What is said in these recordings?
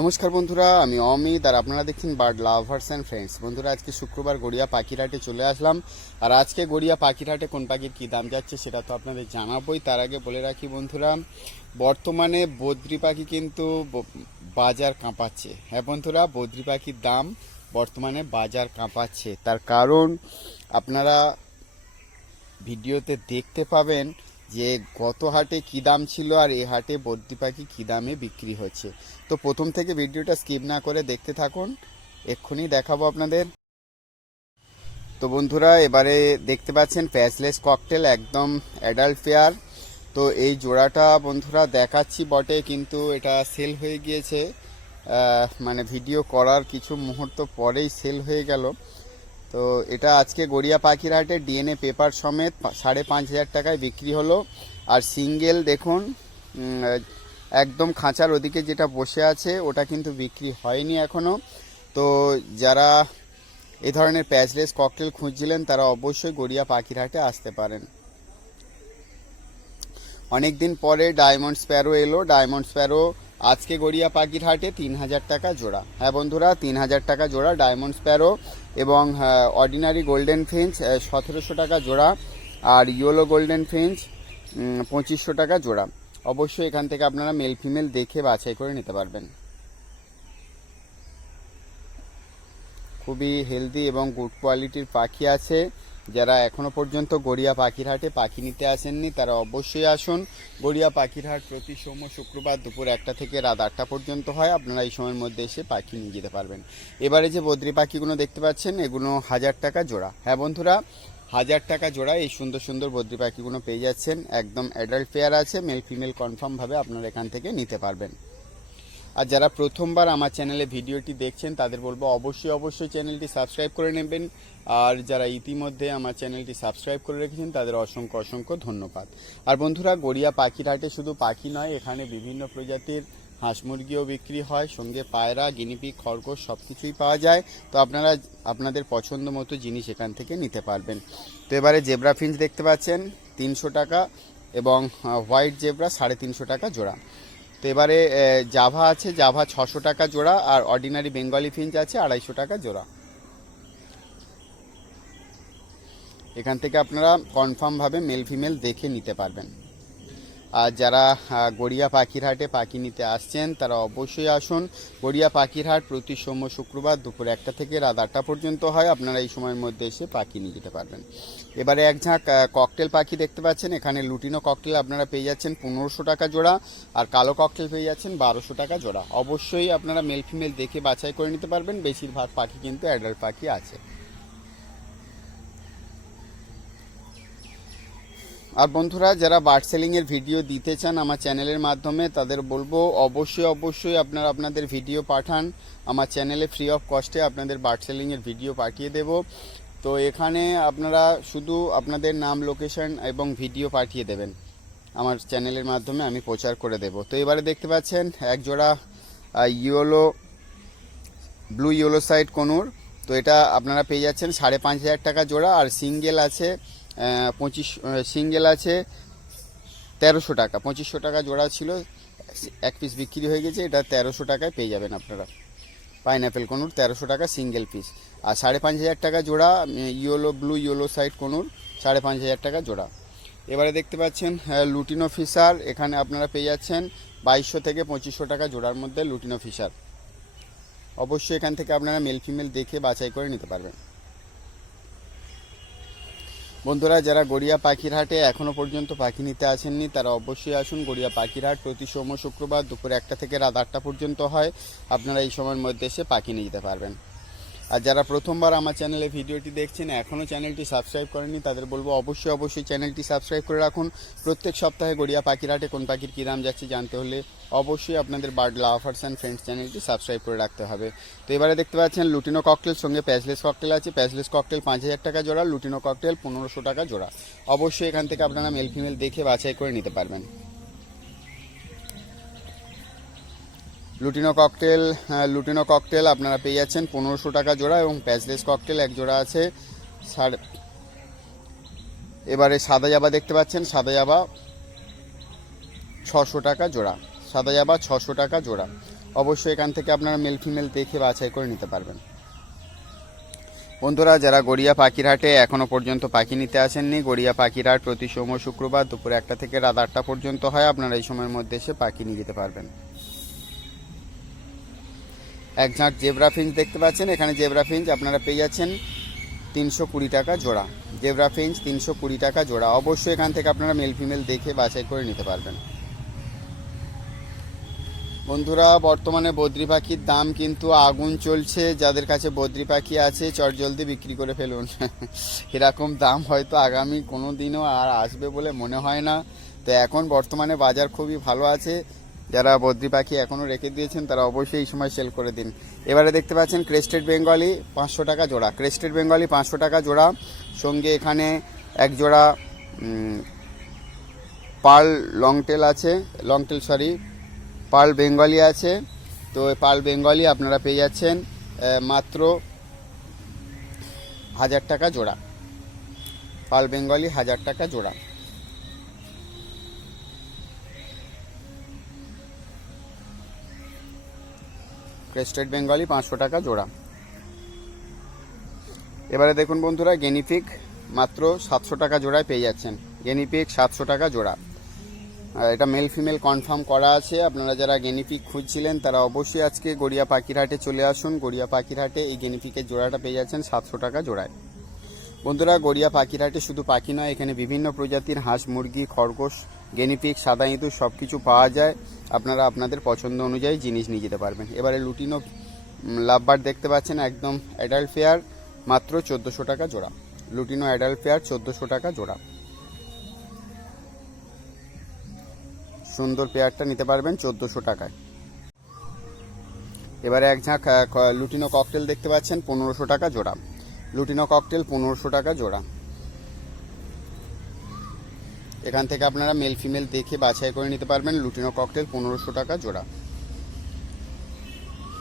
নমস্কার বন্ধুরা, আমি অমিত আর আপনারা দেখছেন বার্ড লাভার্স অ্যান্ড ফ্রেন্ডস বন্ধুরা, আজকে শুক্রবার গড়িয়া পাখিরহাটে চলে আসলাম। আর আজকে গড়িয়া পাখিরহাটে কোন পাখির কী দাম যাচ্ছে সেটা তো আপনাদের জানাবোই। তার আগে বলে রাখি বন্ধুরা, বর্তমানে বদ্রি পাখি কিন্তু বাজার কাঁপাচ্ছে। হ্যাঁ বন্ধুরা, বদ্রি পাখির দাম বর্তমানে বাজার কাঁপাচ্ছে। তার কারণ আপনারা ভিডিওতে দেখতে পাবেন যে গত হাটে কী দাম ছিল আর এ হাটে বদ্রি পাখি কী দামে বিক্রি হচ্ছে। তো প্রথম থেকে ভিডিওটা স্কিপ না করে দেখতে থাকুন, এক্ষুনি দেখাবো আপনাদের। তো বন্ধুরা, এবারে দেখতে পাচ্ছেন প্যাচলেস ককটেল, একদম অ্যাডাল্ট ফেয়ার তো এই জোড়াটা বন্ধুরা দেখাচ্ছি বটে, কিন্তু এটা সেল হয়ে গিয়েছে। মানে ভিডিও করার কিছু মুহূর্ত পরেই সেল হয়ে গেল। তো এটা আজকে গড়িয়া পাখিরহাটে ডিএনএ পেপার সমেত সাড়ে পাঁচ হাজার টাকায় বিক্রি হলো। আর সিঙ্গেল দেখুন একদম খাঁচার ওদিকে যেটা বসে আছে, ওটা কিন্তু বিক্রি হয়নি এখনও তো যারা এ ধরনের প্যাচলেস ককটেল খুঁজছিলেন, তারা অবশ্যই গড়িয়া পাখিরহাটে আসতে পারেন। অনেক দিন পরে ডায়মন্ড স্প্যারো এলো। ডায়মন্ড স্প্যারো আজকে গড়িয়া পাখির হাটে তিন হাজার টাকা জোড়া। হ্যাঁ বন্ধুরা, তিন হাজার টাকা জোড়া ডায়মন্ড স্প্যারো এবং অর্ডিনারি গোল্ডেন ফিঞ্চ সতেরোশো টাকা জোড়া আর ইয়েলো গোল্ডেন ফিঞ্চ পঁচিশশো টাকা জোড়া। অবশ্যই এখান থেকে আপনারা মেল ফিমেল দেখে বাছাই করে নিতে পারবেন। খুবই হেলদি এবং গুড কোয়ালিটির পাখি আছে। যারা এখনও পর্যন্ত গড়িয়া পাখিরহাটে পাখি নিতে আসেননি, তারা অবশ্যই আসুন। গড়িয়া পাখিরহাট প্রতি সোম শুক্রবার দুপুর একটা থেকে রাত আটটা পর্যন্ত হয়। আপনারা এই সময়ের মধ্যে এসে পাখি নিয়ে যেতে পারবেন। এবারে যে বদ্রি পাখিগুলো দেখতে পাচ্ছেন, এগুলো হাজার টাকা জোড়া। হ্যাঁ বন্ধুরা, হাজার টাকা জোড়া এই সুন্দর সুন্দর বদ্রি পাখিগুলো পেয়ে যাচ্ছেন। একদম অ্যাডাল্ট পেয়ার আছে মেল ফিমেল কনফার্মভাবে আপনারা এখান থেকে নিতে পারবেন। আর যারা প্রথমবার আমার চ্যানেলে ভিডিওটি দেখছেন, তাদের বলব অবশ্যই অবশ্যই চ্যানেলটি সাবস্ক্রাইব করে নেবেন। আর যারা ইতিমধ্যে আমার চ্যানেলটি সাবস্ক্রাইব করে রেখেছেন, তাদের অসংখ্য অসংখ্য ধন্যবাদ। আর বন্ধুরা, গড়িয়া পাখির হাটে শুধু পাখি নয়, এখানে বিভিন্ন প্রজাতির হাঁস মুরগিও বিক্রি হয়। সঙ্গে পায়রা, গিনিপিগ, খরগোশ সব কিছুই পাওয়া যায়। তো আপনারা আপনাদের পছন্দ মতো জিনিস এখান থেকে নিতে পারবেন। তো এবারে জেব্রা ফিঞ্চ দেখতে পাচ্ছেন, তিনশো টাকা এবং হোয়াইট জেব্রা সাড়ে তিনশো টাকা জোড়া। তো এবারে জাভা আছে জাভা ছশো টাকা জোড়া আর অর্ডিনারি বেঙ্গলি ফিঞ্চ আছে আড়াইশো টাকা জোড়া। এখান থেকে আপনারা কনফার্মভাবে মেল ফিমেল দেখে নিতে পারবেন। আর যারা গড়িয়া পাখিরহাটে পাখি নিতে আসছেন, তারা অবশ্যই আসুন। গড়িয়া পাখিরহাট প্রতি সোম শুক্রবার দুপুর একটা থেকে রাত আটটা পর্যন্ত হয়। আপনারা এই সময়ের মধ্যে এসে পাখি নিয়ে যেতে পারবেন। এবারে এক ঝাঁক ককটেল পাখি দেখতে পাচ্ছেন। এখানে লুটিনো ককটেল আপনারা পেয়ে যাচ্ছেন পনেরোশো টাকা জোড়া আর কালো ককটেল পেয়ে যাচ্ছেন বারোশো টাকা জোড়া। অবশ্যই আপনারা মেল ফিমেল দেখে বাছাই করে নিতে পারবেন। বেশিরভাগ পাখি কিন্তু অ্যাডাল্ট পাখি আছে। আর বন্ধুরা, যারা বার্ড সেলিং এর ভিডিও দিতে চান আমার চ্যানেলের মাধ্যমে, তাদের বলব অবশ্যই অবশ্যই আপনারা আপনাদের ভিডিও পাঠান। আমার চ্যানেলে ফ্রি অফ কস্টে আপনাদের বার্ড সেলিং এর ভিডিও পাঠিয়ে দেব। তো এখানে আপনারা শুধু আপনাদের নাম লোকেশন এবং ভিডিও পাঠিয়ে দেবেন। আমার চ্যানেলের মাধ্যমে আমি প্রচার করে দেব। তো এবারে দেখতে পাচ্ছেন, এক জোড়া yellow blue yellow side conure. তো এটা আপনারা পেয়ে যাচ্ছেন সাড়ে পাঁচ হাজার টাকা জোড়া। আর সিঙ্গেল আছে পঁচিশ সিঙ্গেল আছে, তেরোশো টাকা। পঁচিশশো টাকা জোড়া ছিল, এক পিস বিক্রি হয়ে গেছে, এটা তেরোশো টাকায় পেয়ে যাবেন আপনারা। পাইনঅ্যাপেল কনুর, তেরোশো টাকা সিঙ্গেল পিস আর সাড়ে পাঁচ হাজার টাকা জোড়া yellow blue yellow side conure, সাড়ে পাঁচ হাজার টাকা জোড়া। এবারে দেখতে পাচ্ছেন লুটিনো ফিশার এখানে আপনারা পেয়ে যাচ্ছেন বাইশশো থেকে পঁচিশশো টাকা জোড়ার মধ্যে লুটিনো ফিশার অবশ্যই এখান থেকে আপনারা মেল ফিমেল দেখে বাছাই করে নিতে পারবেন। বন্ধুরা, যারা গড়িয়া পাখির হাটে এখনও পর্যন্ত পাখি নিতে আসেননি, তারা অবশ্যই আসুন গড়িয়া পাখিরহাট। প্রতি সোম শুক্রবার দুপুর একটা থেকে রাত আটটা পর্যন্ত হয়। আপনারা এই সময়ের মধ্যে এসে পাখি নিয়ে যেতে পারবেন। আর যারা প্রথমবার আমার চ্যানেলে ভিডিওটি দেখছেন এখনও চ্যানেলটি সাবস্ক্রাইব করেনি তাদের বলব অবশ্যই অবশ্যই চ্যানেলটি সাবস্ক্রাইব করে রাখুন। প্রত্যেক সপ্তাহে গড়িয়া পাখির হাটে কোন পাখির কী দাম যাচ্ছে জানতে হলে অবশ্যই আপনাদের বার্ড লাভার্স অ্যান্ড ফ্রেন্ডস চ্যানেলটি সাবস্ক্রাইব করে রাখতে হবে। তো এবারে দেখতে পাচ্ছেন লুটিনো ককটেল, সঙ্গে প্যাচলেস ককটেল আছে। প্যাচলেস ককটেল পাঁচ হাজার টাকা জোড়া, লুটিনো ককটেল পনেরোশো টাকা জোড়া। অবশ্যই এখান থেকে আপনারা মেল ফিমেল দেখে বাছাই করে নিতে পারবেন। লুটিনো ককটেল হ্যাঁ, লুটিনো ককটেল আপনারা পেয়ে যাচ্ছেন পনেরোশো টাকা জোড়া এবং প্যাচলেস ককটেল এক জোড়া আছে। সাড়ে এবারে সাদা জাবা দেখতে পাচ্ছেন সাদা জাবা ছশো টাকা জোড়া সাদা জাবা ছশো টাকা জোড়া। অবশ্যই এখান থেকে আপনারা মেল ফিমেল দেখে বাছাই করে নিতে পারবেন। বন্ধুরা যারা গড়িয়া পাখিরহাটে এখনও পর্যন্ত পাখি নিতে আসেননি গড়িয়া পাখিরহাট প্রতি সোম শুক্রবার দুপুর একটা থেকে রাত আটটা পর্যন্ত হয়। আপনারা এই সময়ের মধ্যে এসে পাখি নিয়ে যেতে পারবেন। এক ঝাঁক জেব্রা ফিঞ্চ দেখতে পাচ্ছেন। এখানে জেব্রা ফিঞ্চ আপনারা পেয়ে যাচ্ছেন তিনশো কুড়ি টাকা জোড়া। জেব্রা ফিঞ্চ তিনশো কুড়ি টাকা জোড়া। অবশ্যই এখান থেকে আপনারা মেল ফিমেল দেখে বাছাই করে নিতে পারবেন। বন্ধুরা, বর্তমানে বদ্রি পাখির দাম কিন্তু আগুন চলছে। যাদের কাছে বদ্রি পাখি আছে চটজলদি বিক্রি করে ফেলুন। এরকম দাম হয়তো আগামী কোনো দিনও আর আসবে বলে মনে হয় না। তো এখন বর্তমানে বাজার খুবই ভালো আছে। যারা বদ্রি পাখি এখনও রেখে দিয়েছেন, তারা অবশ্যই এই সময় সেল করে দিন। এবারে দেখতে পাচ্ছেন ক্রেস্টেড বেঙ্গলি পাঁচশো টাকা জোড়া। ক্রেস্টেড বেঙ্গলি পাঁচশো টাকা জোড়া, সঙ্গে এখানে এক জোড়া পার্ল লংটেল আছে লংটেল সরি পার্ল বেঙ্গলি আছে। তো পার্ল বেঙ্গলি আপনারা পেয়ে যাচ্ছেন মাত্র হাজার টাকা জোড়া। পাল বেঙ্গলি হাজার টাকা জোড়া। ক্রেস্টেড বেঙ্গলি পাঁচশো টাকা জোড়া। এবারে দেখুন বন্ধুরা গেনিফিক মাত্র সাতশো টাকা জোড়ায় পেয়ে যাচ্ছেন। গেনিফিক সাতশো টাকা জোড়া। এটা মেল ফিমেল কনফার্ম করা আছে। আপনারা যারা গেনিফিক খুঁজছিলেন, তারা অবশ্যই আজকে গড়িয়া পাখিরহাটে চলে আসুন। গড়িয়া পাখিরহাটে এই গেনিফিকের জোড়াটা পেয়ে যাচ্ছেন সাতশো টাকা জোড়ায়। বন্ধুরা, গড়িয়া পাখিরহাটে শুধু পাখি নয়, এখানে বিভিন্ন প্রজাতির হাঁস, মুরগি, খরগোশ গেনিপিক সাদা ইঁদুর সব কিছু পাওয়া যায়। আপনারা আপনাদের পছন্দ অনুযায়ী জিনিস নিয়ে যেতে পারবেন। এবারে লুটিনো লাভবার দেখতে পাচ্ছেন একদম অ্যাডাল্ট ফেয়ার মাত্র চোদ্দোশো টাকা জোড়া। লুটিনো অ্যাডাল্ট ফেয়ার চোদ্দোশো টাকা জোড়া। সুন্দর পেয়ারটা নিতে পারবেন চোদ্দোশো টাকায়। এবারে এক ঝাঁক লুটিনো ককটেল দেখতে পাচ্ছেন, পনেরোশো টাকা জোড়া। লুটিনো ককটেল পনেরোশো টাকা জোড়া। এখান থেকে আপনারা মেল ফিমেল দেখে বাছাই করে নিতে পারবেন লুটিনো ককটেল পনেরোশো টাকা জোড়া।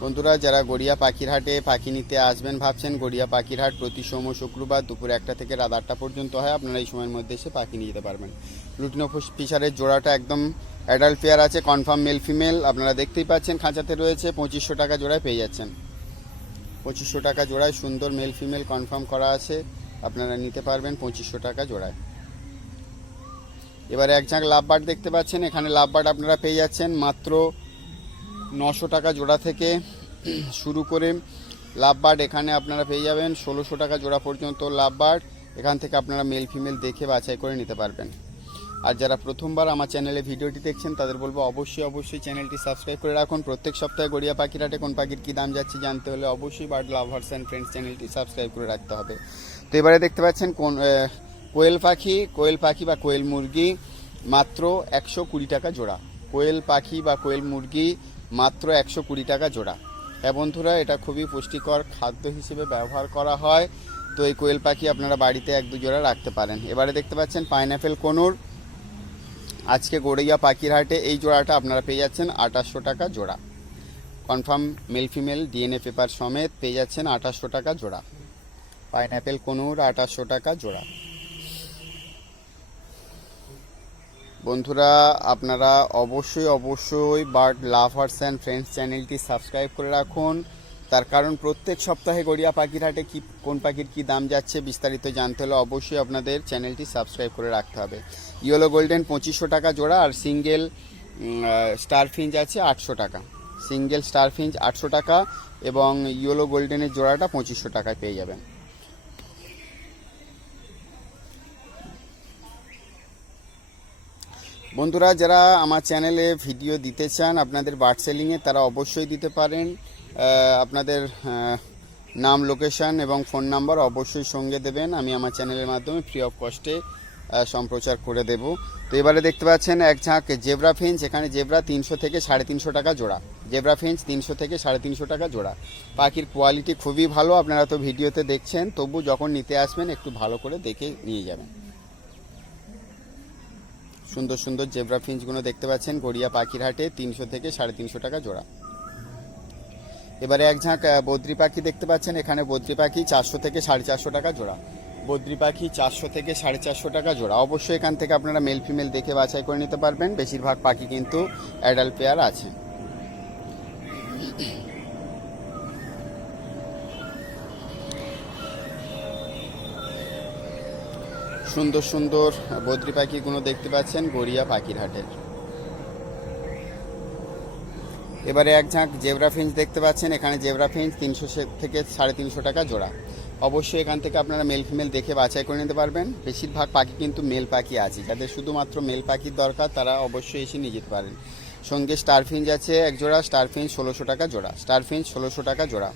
বন্ধুরা, যারা গড়িয়া পাখিরহাটে পাখি নিতে আসবেন ভাবছেন, গড়িয়া পাখিরহাট প্রতি সোম শুক্রবার দুপুর একটা থেকে রাত আটটা পর্যন্ত হয়, আপনারা এই সময়ের মধ্যে এসে পাখি নিয়ে যেতে পারবেন। লুটিনো ফিশ- ফিশারের জোড়াটা একদম অ্যাডাল্ট পেয়ার আছে কনফার্ম মেল ফিমেল আপনারা দেখতেই পাচ্ছেন, খাঁচাতে রয়েছে, পঁচিশশো টাকা জোড়ায় পেয়ে যাচ্ছেন। পঁচিশশো টাকা জোড়ায়, সুন্দর মেল ফিমেল কনফার্ম করা আছে। আপনারা নিতে পারবেন পঁচিশশো টাকা জোড়ায়। এবার এক ঝাঁক লাভবার্ড দেখতে পাচ্ছেন, এখানে লাভবার্ড আপনারা পেয়ে যাচ্ছেন মাত্র নশো টাকা জোড়া থেকে শুরু করে লাভ লাভবার্ড এখানে আপনারা পেয়ে যাবেন। ষোলোশো টাকা জোড়া পর্যন্ত লাভবার্ড এখান থেকে আপনারা মেল ফিমেল দেখে বাছাই করে নিতে পারবেন। আর যারা প্রথমবার আমার চ্যানেলে ভিডিওটি দেখছেন, তাদের বলব অবশ্যই অবশ্যই চ্যানেলটি সাবস্ক্রাইব করে রাখুন। প্রত্যেক সপ্তাহে গড়িয়া পাখিরাটে কোন পাখির কী দাম যাচ্ছে জানতে হলে অবশ্যই বার্ড লাভার্স অ্যান্ড ফ্রেন্ডস চ্যানেলটি সাবস্ক্রাইব করে রাখতে হবে। তো এবারে দেখতে পাচ্ছেন কোন কোয়েল পাখি কোয়েল পাখি বা কোয়েল মুরগি মাত্র একশো কুড়ি টাকা জোড়া। কোয়েল পাখি বা কোয়েল মুরগি মাত্র একশো কুড়ি টাকা জোড়া। হ্যাঁ বন্ধুরা, এটা খুবই পুষ্টিকর খাদ্য হিসেবে ব্যবহার করা হয়। তো এই কোয়েল পাখি আপনারা বাড়িতে এক দু জোড়া রাখতে পারেন। এবারে দেখতে পাচ্ছেন পাইনাপেল কোনুর আজকে গড়িয়া পাখিরহাটে এই জোড়াটা আপনারা পেয়ে যাচ্ছেন আঠাশশো টাকা জোড়া। Confirm male female DNA paper সমেত পেয়ে যাচ্ছেন আঠাশশো টাকা জোড়া। পাইনাপেল কোনুর আঠাশশো টাকা জোড়া। বন্ধুরা, আপনারা অবশ্যই অবশ্যই বার্ড লাভার্স অ্যান্ড ফ্রেন্ডস চ্যানেলটি সাবস্ক্রাইব করে রাখুন। তার কারণ প্রত্যেক সপ্তাহে গড়িয়া পাখিরহাটে কি, কোন পাখির কি দাম যাচ্ছে বিস্তারিত জানতে হলে অবশ্যই আপনাদের চ্যানেলটি সাবস্ক্রাইব করে রাখতে হবে। ইয়েলো গোল্ডেন পঁচিশশো টাকা জোড়া আর সিঙ্গেল স্টার ফিঞ্চ আছে আটশো টাকা। সিঙ্গেল, স্টার ফিঞ্চ আটশো টাকা এবং ইয়েলো গোল্ডেনের জোড়াটা পঁচিশশো টাকায় পেয়ে যাবেন। বন্ধুরা, যারা আমার চ্যানেলে ভিডিও দিতে চান, আপনাদের বার্ড সেলিংয়ে তারা অবশ্যই দিতে পারেন। আপনাদের নাম লোকেশন এবং ফোন নাম্বার অবশ্যই সঙ্গে দেবেন। আমি আমার চ্যানেলের মাধ্যমে ফ্রি অফ কস্টে সম্প্রচার করে দেব। তো এবারে দেখতে পাচ্ছেন এক ঝাঁক জেব্রা ফিঞ্চ এখানে জেব্রা তিনশো থেকে সাড়ে তিনশো টাকা জোড়া। জেব্রা ফিঞ্চ তিনশো থেকে সাড়ে তিনশো টাকা জোড়া। পাখির কোয়ালিটি খুবই ভালো, আপনারা তো ভিডিওতে দেখছেন, তবু যখন নিতে আসবেন, একটু ভালো করে দেখে নিয়ে যাবেন। সুন্দর সুন্দর জেব্রা ফিঞ্চগুলো দেখতে পাচ্ছেন, গড়িয়া পাখির হাটে তিনশো থেকে সাড়ে তিনশো টাকা জোড়া। এবারে এক ঝাঁক বদ্রি পাখি দেখতে পাচ্ছেন। এখানে বদ্রি পাখি চারশো থেকে সাড়ে চারশো টাকা জোড়া। বদ্রি পাখি চারশো থেকে সাড়ে চারশো টাকা জোড়া। অবশ্যই এখান থেকে আপনারা মেল ফিমেল দেখে বাছাই করে নিতে পারবেন। বেশিরভাগ পাখি কিন্তু অ্যাডাল্ট পেয়ার আছে। সুন্দর সুন্দর বদ্রি পাখিগুলো দেখতে পাচ্ছেন গড়িয়া পাখির হাটের এবারে এক ঝাঁক জেবরা ফিঞ্চ দেখতে পাচ্ছেন। এখানে জেবরা ফিঞ্চ তিনশো থেকে সাড়ে তিনশো টাকা জোড়া। অবশ্যই এখান থেকে আপনারা মেল ফিমেল দেখে বাছাই করে নিতে পারবেন। বেশিরভাগ পাখি কিন্তু মেল পাখি আছে। যাদের শুধুমাত্র মেল পাখির দরকার, তারা অবশ্যই এসে নিয়ে যেতে পারেন। সঙ্গে স্টার ফিঞ্চ আছে এক জোড়া, স্টার ফিঞ্চ ষোলোশো টাকা জোড়া। স্টার ফিঞ্চ ষোলোশো টাকা জোড়া।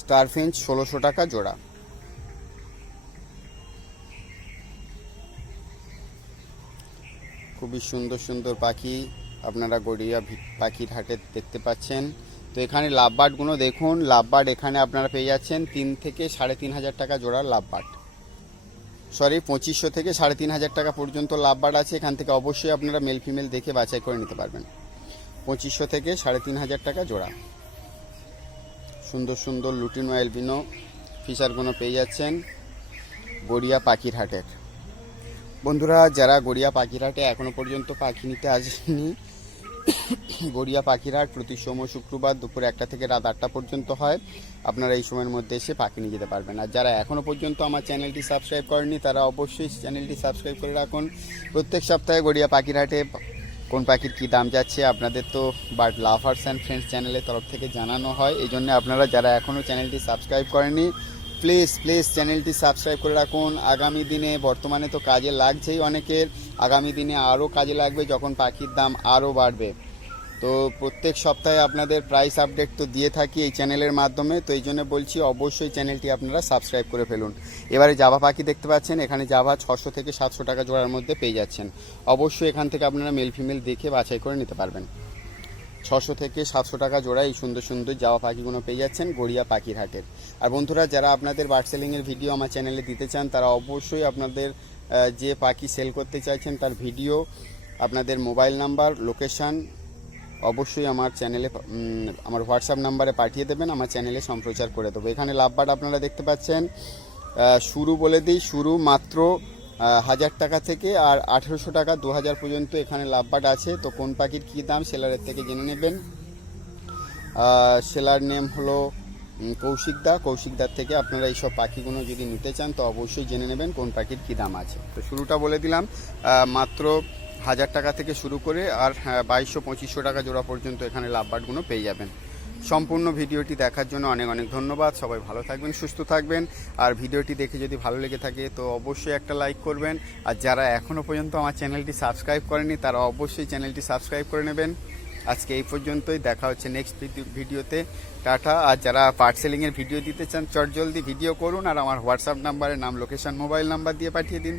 স্টার ফিঞ্চ ষোলোশো টাকা জোড়া। খুবই সুন্দর সুন্দর পাখি আপনারা গড়িয়া পাখির হাটে দেখতে পাচ্ছেন। তো এখানে লাভবার্ডগুলো দেখুন লাভবার্ড এখানে আপনারা পেয়ে যাচ্ছেন তিন থেকে সাড়ে তিন হাজার টাকা জোড়ার লাভবার্ড সরি পঁচিশশো থেকে সাড়ে তিন হাজার টাকা পর্যন্ত লাভবার্ড আছে। এখান থেকে অবশ্যই আপনারা মেল ফিমেল দেখে বাছাই করে নিতে পারবেন। পঁচিশশো থেকে সাড়ে তিন হাজার টাকা জোড়া। সুন্দর সুন্দর লুটিনো অ্যালবিনো ফিশারগুলো পেয়ে যাচ্ছেন গড়িয়া পাখির হাটের। বন্ধুরা, যারা গড়িয়া পাখিরহাটে এখনও পর্যন্ত পাখি নিতে আসেনি, গড়িয়া পাখিরহাট প্রতি সোম শুক্রবার দুপুর একটা থেকে রাত আটটা পর্যন্ত হয়। আপনারা এই সময়ের মধ্যে এসে পাখি নিয়ে যেতে পারবেন। আর যারা এখনও পর্যন্ত আমার চ্যানেলটি সাবস্ক্রাইব করেনি তারা অবশ্যই চ্যানেলটি সাবস্ক্রাইব করে রাখুন। প্রত্যেক সপ্তাহে গড়িয়া পাখিরহাটে কোন পাখির কী দাম যাচ্ছে, আপনাদের তো বার্ড লাভার্স অ্যান্ড ফ্রেন্ডস চ্যানেলের তরফ থেকে জানানো হয়। এই জন্য আপনারা যারা এখনও চ্যানেলটি সাবস্ক্রাইব করেনি প্লিজ প্লিজ চ্যানেলটি সাবস্ক্রাইব করে রাখুন। আগামী দিনে বর্তমানে তো কাজে লাগছেই অনেকের। আগামী দিনে আরও কাজে লাগবে যখন পাখির দাম আরও বাড়বে। তো প্রত্যেক সপ্তাহে আপনাদের প্রাইস আপডেট তো দিয়ে থাকি এই চ্যানেলের মাধ্যমে। তো এই জন্য বলছি অবশ্যই চ্যানেলটি আপনারা সাবস্ক্রাইব করে ফেলুন। এবারে জাভা পাখি দেখতে পাচ্ছেন, এখানে জাভা ছশো থেকে সাতশো টাকা জোড়ার মধ্যে পেয়ে যাচ্ছেন। অবশ্যই এখান থেকে আপনারা মেল ফিমেল দেখে বাছাই করে নিতে পারবেন। ছশো থেকে সাতশো টাকা জোড়া এই সুন্দর সুন্দর যাওয়া পাখিগুলো পেয়ে যাচ্ছেন গড়িয়া পাখির হাটের আর বন্ধুরা, যারা আপনাদের বার্ড সেলিংয়ের ভিডিও আমার চ্যানেলে দিতে চান, তারা অবশ্যই আপনাদের যে পাখি সেল করতে চাইছেন তার ভিডিও, আপনাদের মোবাইল নাম্বার, লোকেশান অবশ্যই আমার চ্যানেলে আমার হোয়াটসঅ্যাপ নাম্বারে পাঠিয়ে দেবেন, আমার চ্যানেলে সম্প্রচার করে দেবো। এখানে লাভবার্ড আপনারা দেখতে পাচ্ছেন। শুরু বলে দিই, শুরু মাত্র হাজার টাকা থেকে আর আঠেরোশো টাকা দু হাজার পর্যন্ত এখানে লাভবাট আছে। তো কোন পাখির কী দাম সেলারের থেকে জেনে নেবেন। সেলার নেম হলো কৌশিকদা কৌশিকদার থেকে আপনারা এইসব পাখিগুলো যদি নিতে চান, তো অবশ্যই জেনে নেবেন কোন পাখির কী দাম আছে। তো শুরুটা বলে দিলাম মাত্র হাজার টাকা থেকে শুরু করে আর বাইশশো, পঁচিশশো টাকা জোড়া পর্যন্ত এখানে লাভবার্ডগুলো পেয়ে যাবেন। সম্পূর্ণ ভিডিওটি দেখার জন্য অনেক অনেক ধন্যবাদ। সবাই ভালো থাকবেন, সুস্থ থাকবেন। আর ভিডিওটি দেখে যদি ভালো লেগে থাকে, তো অবশ্যই একটা লাইক করবেন। আর যারা এখনও পর্যন্ত আমার চ্যানেলটি সাবস্ক্রাইব করেনি তারা অবশ্যই চ্যানেলটি সাবস্ক্রাইব করে নেবেন। আজকে এই পর্যন্তই, দেখা হচ্ছে নেক্সট ভিডিওতে। টাটা। আর যারা পার্ট সেলিংয়ের ভিডিও দিতে চান, চট জলদি ভিডিও করুন। আর আমার হোয়াটসঅ্যাপ নাম্বারে নাম, লোকেশন, মোবাইল নাম্বার দিয়ে পাঠিয়ে দিন।